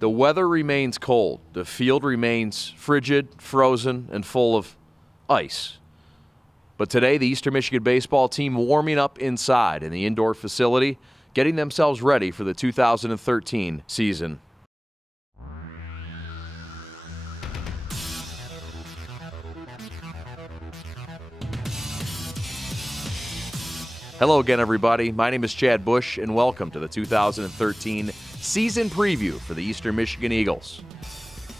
The weather remains cold. The field remains frigid, frozen, and full of ice. But today, the Eastern Michigan baseball team warming up inside in the indoor facility, getting themselves ready for the 2013 season. Hello again, everybody. My name is Chad Bush, and welcome to the 2013 season preview for the Eastern Michigan Eagles.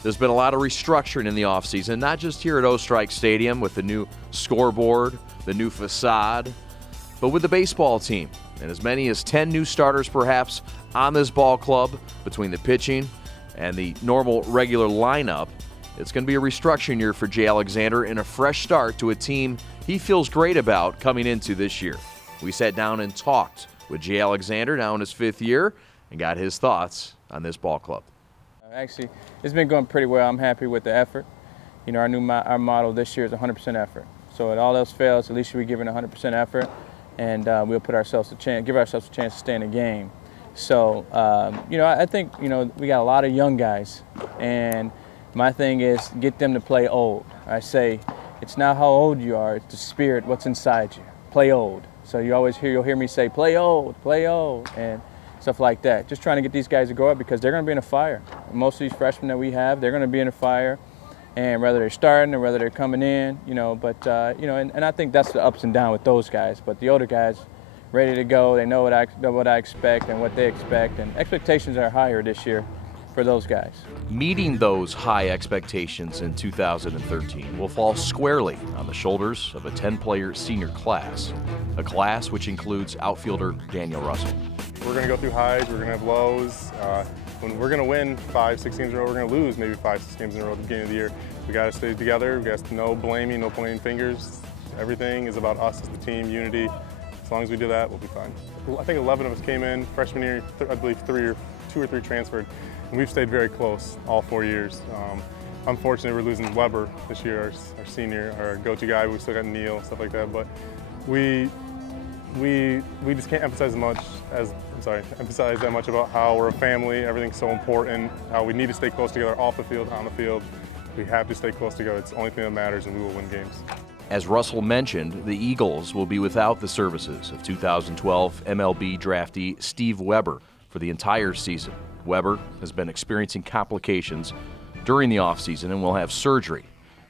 There's been a lot of restructuring in the offseason, not just here at Ostrike Stadium with the new scoreboard, the new facade, but with the baseball team, and as many as 10 new starters perhaps on this ball club between the pitching and the normal regular lineup. It's going to be a restructuring year for Jay Alexander and a fresh start to a team he feels great about coming into this year. We sat down and talked with Jay Alexander, now in his 5th year, and got his thoughts on this ball club. Actually, it's been going pretty well. I'm happy with the effort. You know, our motto this year is 100% effort. So if all else fails, at least we're giving 100% effort, and we'll give ourselves a chance to stay in the game. So, you know, I think, you know, we got a lot of young guys, and my thing is get them to play old. I say it's not how old you are, it's the spirit, what's inside you. Play old. So you'll hear me say, play old, and stuff like that. Just trying to get these guys to grow up because they're going to be in a fire. Most of these freshmen that we have, they're going to be in a fire, and whether they're starting or whether they're coming in, you know. But you know, and I think that's the ups and downs with those guys. But the older guys, ready to go. They know what I expect and what they expect, and expectations are higher this year for those guys. Meeting those high expectations in 2013 will fall squarely on the shoulders of a 10-player senior class, a class which includes outfielder Daniel Russell. We're going to go through highs, we're going to have lows. When we're going to win 5-6 games in a row, we're going to lose maybe 5-6 games in a row at the beginning of the year. We got to stay together. We got no blaming, no pointing fingers. Everything is about us as the team, unity. As long as we do that, we'll be fine. I think 11 of us came in freshman year. I believe 2 or 3 transferred. And we've stayed very close all 4 years. Unfortunately, we're losing Weber this year, our senior, our go-to guy. We still got Neal, stuff like that. But we just can't emphasize that much about how we're a family. Everything's so important. How we need to stay close together off the field, on the field. We have to stay close together. It's the only thing that matters, and we will win games. As Russell mentioned, the Eagles will be without the services of 2012 MLB draftee Steve Weber for the entire season. Weber has been experiencing complications during the offseason and will have surgery,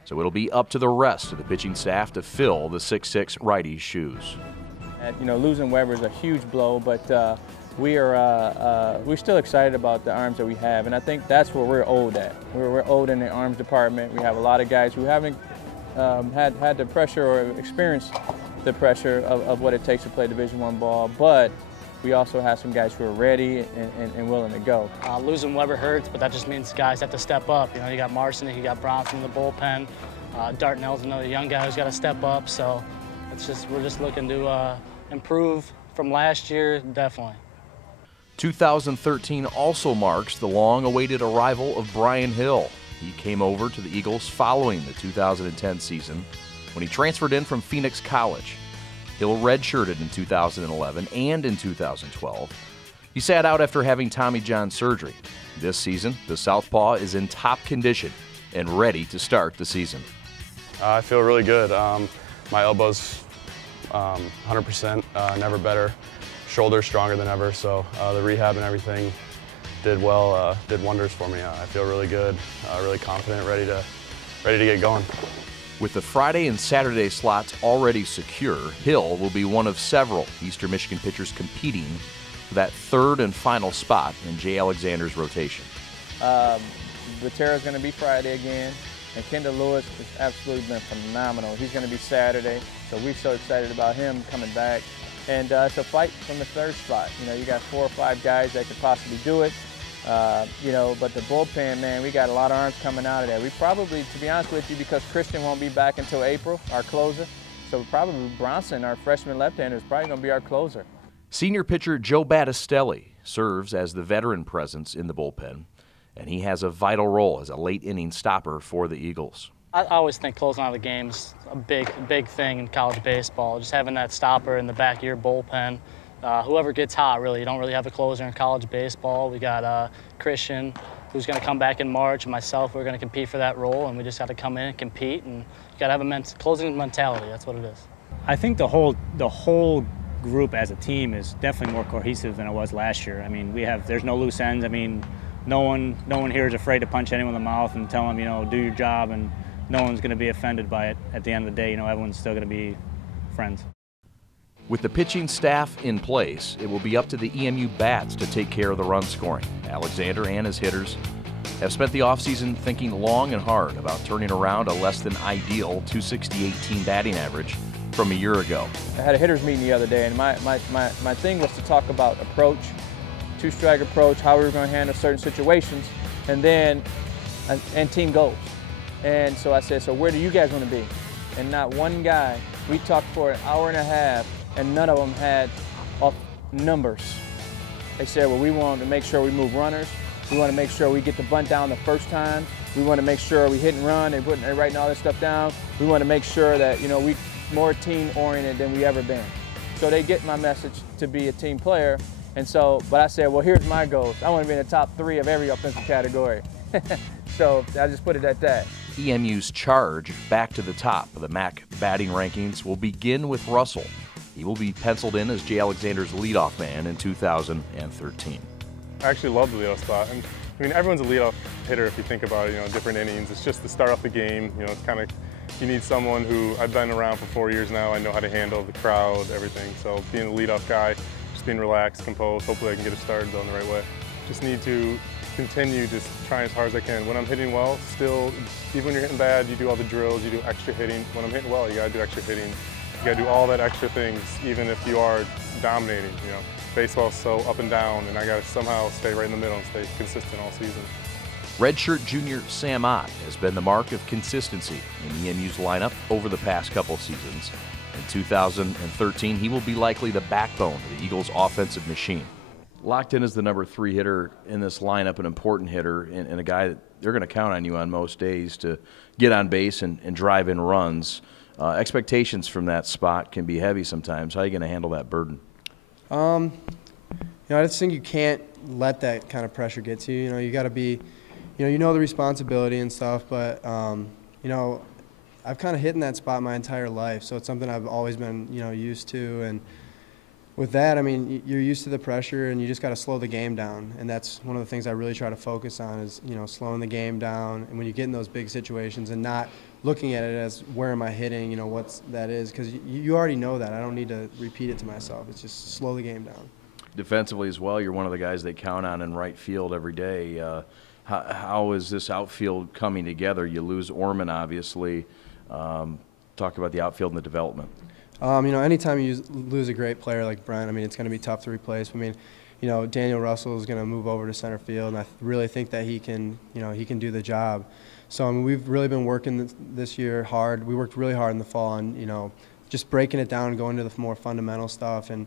so it'll be up to the rest of the pitching staff to fill the 6'6" righty's shoes. You know, losing Weber is a huge blow, but we're still excited about the arms that we have, and I think that's where we're old at. We're old in the arms department. We have a lot of guys who haven't had the pressure or experienced the pressure of what it takes to play Division I ball, but we also have some guys who are ready and willing to go. Losing Weber hurts, but that just means guys have to step up. You know, you got Marson, you got Bronson in the bullpen. Dartnell's another young guy who's got to step up. So we're just looking to improve from last year, definitely. 2013 also marks the long-awaited arrival of Brian Hill. He came over to the Eagles following the 2010 season when he transferred in from Phoenix College. Hill redshirted in 2011 and in 2012. He sat out after having Tommy John surgery. This season, the southpaw is in top condition and ready to start the season. I feel really good. My elbow's 100%, never better. Shoulder's stronger than ever, so the rehab and everything did wonders for me. I feel really good, really confident, ready to get going. With the Friday and Saturday slots already secure, Hill will be one of several Eastern Michigan pitchers competing for that third and final spot in Jay Alexander's rotation. Butera's going to be Friday again, and Kendall Lewis has absolutely been phenomenal. He's going to be Saturday, so we're so excited about him coming back. And it's a fight from the third spot. You know, you got 4 or 5 guys that could possibly do it. You know, but the bullpen, man, we got a lot of arms coming out of there. We probably, to be honest with you, because Christian won't be back until April, our closer, so probably Bronson, our freshman left-hander, is probably going to be our closer. Senior pitcher Joe Battistelli serves as the veteran presence in the bullpen, and he has a vital role as a late-inning stopper for the Eagles. I always think closing out the game is a big thing in college baseball, just having that stopper in the back of your bullpen. Whoever gets hot, really. You don't really have a closer in college baseball. We got Christian, who's going to come back in March, and myself, we're going to compete for that role, and we just got to come in and compete, and you got to have a closing mentality. That's what it is. I think the whole group as a team is definitely more cohesive than it was last year. I mean, there's no loose ends. I mean, no one here is afraid to punch anyone in the mouth and tell them, you know, do your job, and no one's going to be offended by it. At the end of the day, you know, everyone's still going to be friends. With the pitching staff in place, it will be up to the EMU bats to take care of the run scoring. Alexander and his hitters have spent the offseason thinking long and hard about turning around a less than ideal 260-18 batting average from a year ago. I had a hitters meeting the other day, and my thing was to talk about approach, two-strike approach, how we were going to handle certain situations, and then and team goals. And so I said, so where do you guys want to be? And not one guy. We talked for an hour and a half, and none of them had numbers. They said, well, we want to make sure we move runners. We want to make sure we get the bunt down the first time. We want to make sure we hit and run and writing all this stuff down. We want to make sure that, you know, we more team-oriented than we ever been. So they get my message to be a team player. And so, but I said, well, here's my goals. I want to be in the top 3 of every offensive category. So I just put it at that. EMU's charge back to the top of the MAC batting rankings will begin with Russell. He will be penciled in as Jay Alexander's leadoff man in 2013. I actually love the leadoff spot. And I mean, everyone's a leadoff hitter if you think about it, you know, different innings. It's just to start off the game, you know, it's kind of, you need someone who, I've been around for 4 years now, I know how to handle the crowd, everything. So being a leadoff guy, just being relaxed, composed, hopefully I can get it started going the right way. Just need to continue just trying as hard as I can. When I'm hitting well, still, even when you're hitting bad, you do all the drills, you do extra hitting. When I'm hitting well, you gotta do extra hitting. You gotta do all that extra things, even if you are dominating, you know. Baseball's so up and down, and I gotta somehow stay right in the middle and stay consistent all season. Redshirt junior Sam Ott has been the mark of consistency in EMU's lineup over the past couple seasons. In 2013, he will be likely the backbone of the Eagles' offensive machine. Locked in as the number 3 hitter in this lineup, an important hitter, and a guy that they're going to count on you on most days to get on base and drive in runs. Expectations from that spot can be heavy sometimes. How are you going to handle that burden? You know, I just think you can't let that kind of pressure get to you. You know, you got to be, you know the responsibility and stuff, but, you know, I've kind of hit in that spot my entire life, so it's something I've always been, you know, used to. And with that, I mean, you're used to the pressure, and you just got to slow the game down. And that's one of the things I really try to focus on is, you know, slowing the game down. And when you get in those big situations and not looking at it as where am I hitting, you know, what's that is, because you already know that. I don't need to repeat it to myself. It's just slow the game down. Defensively as well, you're one of the guys they count on in right field every day. How is this outfield coming together? You lose Orman, obviously. Talk about the outfield and the development. You know, anytime you lose a great player like Brent, I mean, it's going to be tough to replace. I mean, you know, Daniel Russell is going to move over to center field, and I really think that he can, you know, he can do the job. So, I mean, we've really been working this year hard. We worked really hard in the fall on, you know, just breaking it down and going to the more fundamental stuff and,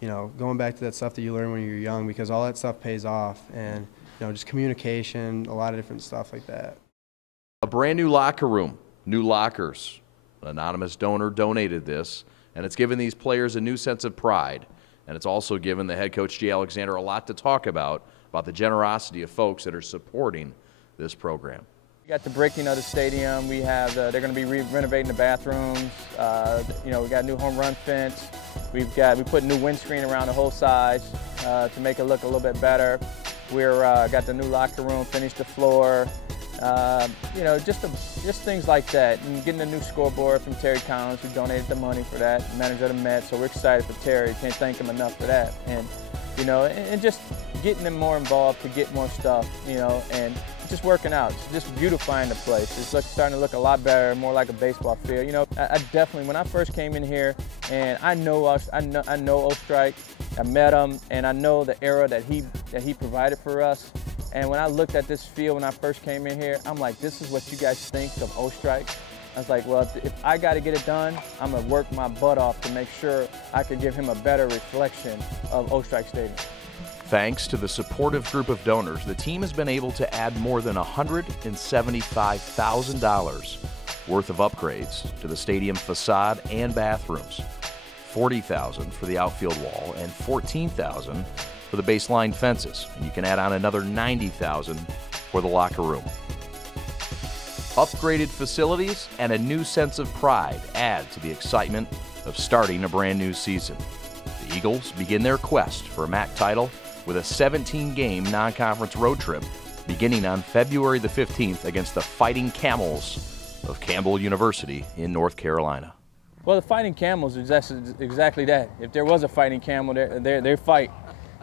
you know, going back to that stuff that you learn when you're young, because all that stuff pays off. And, you know, just communication, a lot of different stuff like that. A brand new locker room, new lockers. An anonymous donor donated this, and it's given these players a new sense of pride. And it's also given the head coach, Jay Alexander, a lot to talk about the generosity of folks that are supporting this program. We got the bricking of the stadium. We have they're going to be renovating the bathrooms. You know, we got a new home run fence. We put new windscreen around the whole sides to make it look a little bit better. We're got the new locker room, finished the floor. You know, just things like that. And getting a new scoreboard from Terry Collins, who donated the money for that, manager of the Mets. So we're excited for Terry. Can't thank him enough for that. And you know, and just getting them more involved to get more stuff. You know, and just working out, just beautifying the place. It's starting to look a lot better, more like a baseball field. You know, I definitely, when I first came in here, and I know Ostrike, I met him, and I know the era that he provided for us. And when I looked at this field when I first came in here, I'm like, this is what you guys think of Ostrike? I was like, well, if I got to get it done, I'm going to work my butt off to make sure I could give him a better reflection of Ostrike Stadium. Thanks to the supportive group of donors, the team has been able to add more than $175,000 worth of upgrades to the stadium facade and bathrooms, $40,000 for the outfield wall, and $14,000 for the baseline fences. And you can add on another $90,000 or the locker room. Upgraded facilities and a new sense of pride add to the excitement of starting a brand new season. The Eagles begin their quest for a MAC title with a 17-game non-conference road trip beginning on February the 15th against the Fighting Camels of Campbell University in North Carolina. Well, the Fighting Camels is exactly that. If there was a Fighting Camel, they fight.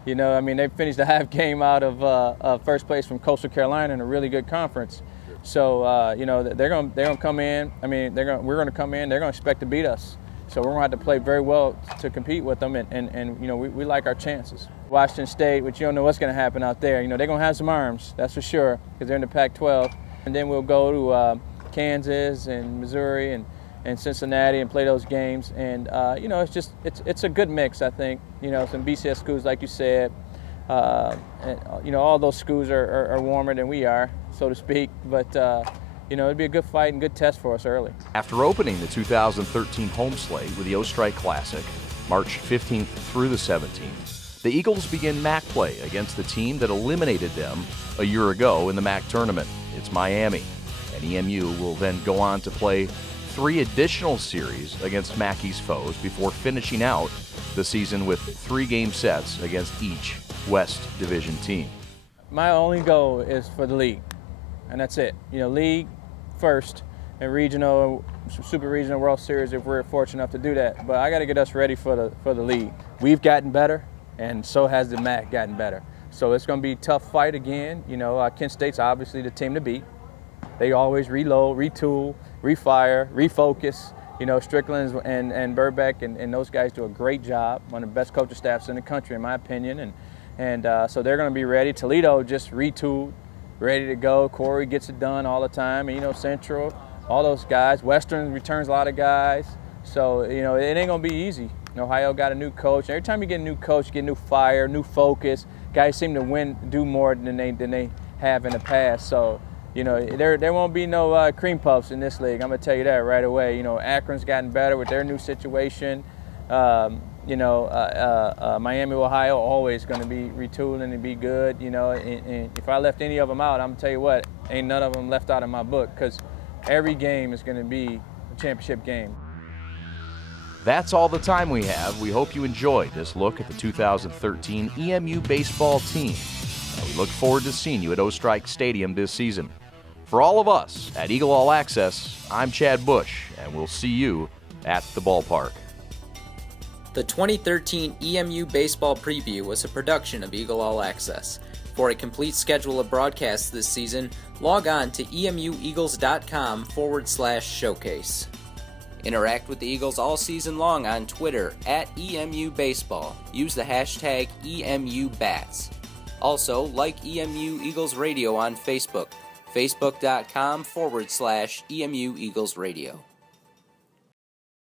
You know, I mean, they finished the half game out of first place from Coastal Carolina in a really good conference. So, you know, they're gonna come in. I mean, we're gonna come in. They're gonna expect to beat us. So we're gonna have to play very well to compete with them, and you know, we like our chances. Washington State, which you don't know what's gonna happen out there. You know, they're gonna have some arms, that's for sure, because they're in the Pac-12. And then we'll go to Kansas and Missouri and Cincinnati and play those games. And you know, it's a good mix, I think. You know, some BCS schools, like you said. And, you know, all those schools are warmer than we are, so to speak. But you know, it'd be a good fight and good test for us early. After opening the 2013 home slate with the O-Strike Classic, March 15th through the 17th, the Eagles begin MAC play against the team that eliminated them a year ago in the MAC tournament. It's Miami, and EMU will then go on to play 3 additional series against MAC East foes before finishing out the season with 3-game sets against each West Division team. My only goal is for the league, and that's it. You know, league first, and regional, super regional World Series if we're fortunate enough to do that. But I got to get us ready for the league. We've gotten better, and so has the MAC gotten better. So it's going to be a tough fight again. You know, Kent State's obviously the team to beat. They always reload, retool, refire, refocus. You know, Strickland and Burbeck and those guys do a great job. One of the best coaching staffs in the country, in my opinion. And so they're going to be ready. Toledo just retooled, ready to go. Corey gets it done all the time. And, you know, Central, all those guys. Western returns a lot of guys. So, you know, it ain't going to be easy. Ohio got a new coach. Every time you get a new coach, you get new fire, new focus. Guys seem to do more than they have in the past. So, you know, there won't be no cream puffs in this league. I'm going to tell you that right away. You know, Akron's gotten better with their new situation. You know, Miami, Ohio, always going to be retooling and be good. You know, and if I left any of them out, I'm going to tell you what, ain't none of them left out of my book, because every game is going to be a championship game. That's all the time we have. We hope you enjoyed this look at the 2013 EMU baseball team. And we look forward to seeing you at O-Strike Stadium this season. For all of us at Eagle All Access, I'm Chad Bush, and we'll see you at the ballpark. The 2013 EMU Baseball Preview was a production of Eagle All Access. For a complete schedule of broadcasts this season, log on to emueagles.com/showcase. Interact with the Eagles all season long on Twitter @EMU Baseball. Use the hashtag EMUBats. Also, like EMU Eagles Radio on Facebook, facebook.com/EMU Eagles Radio.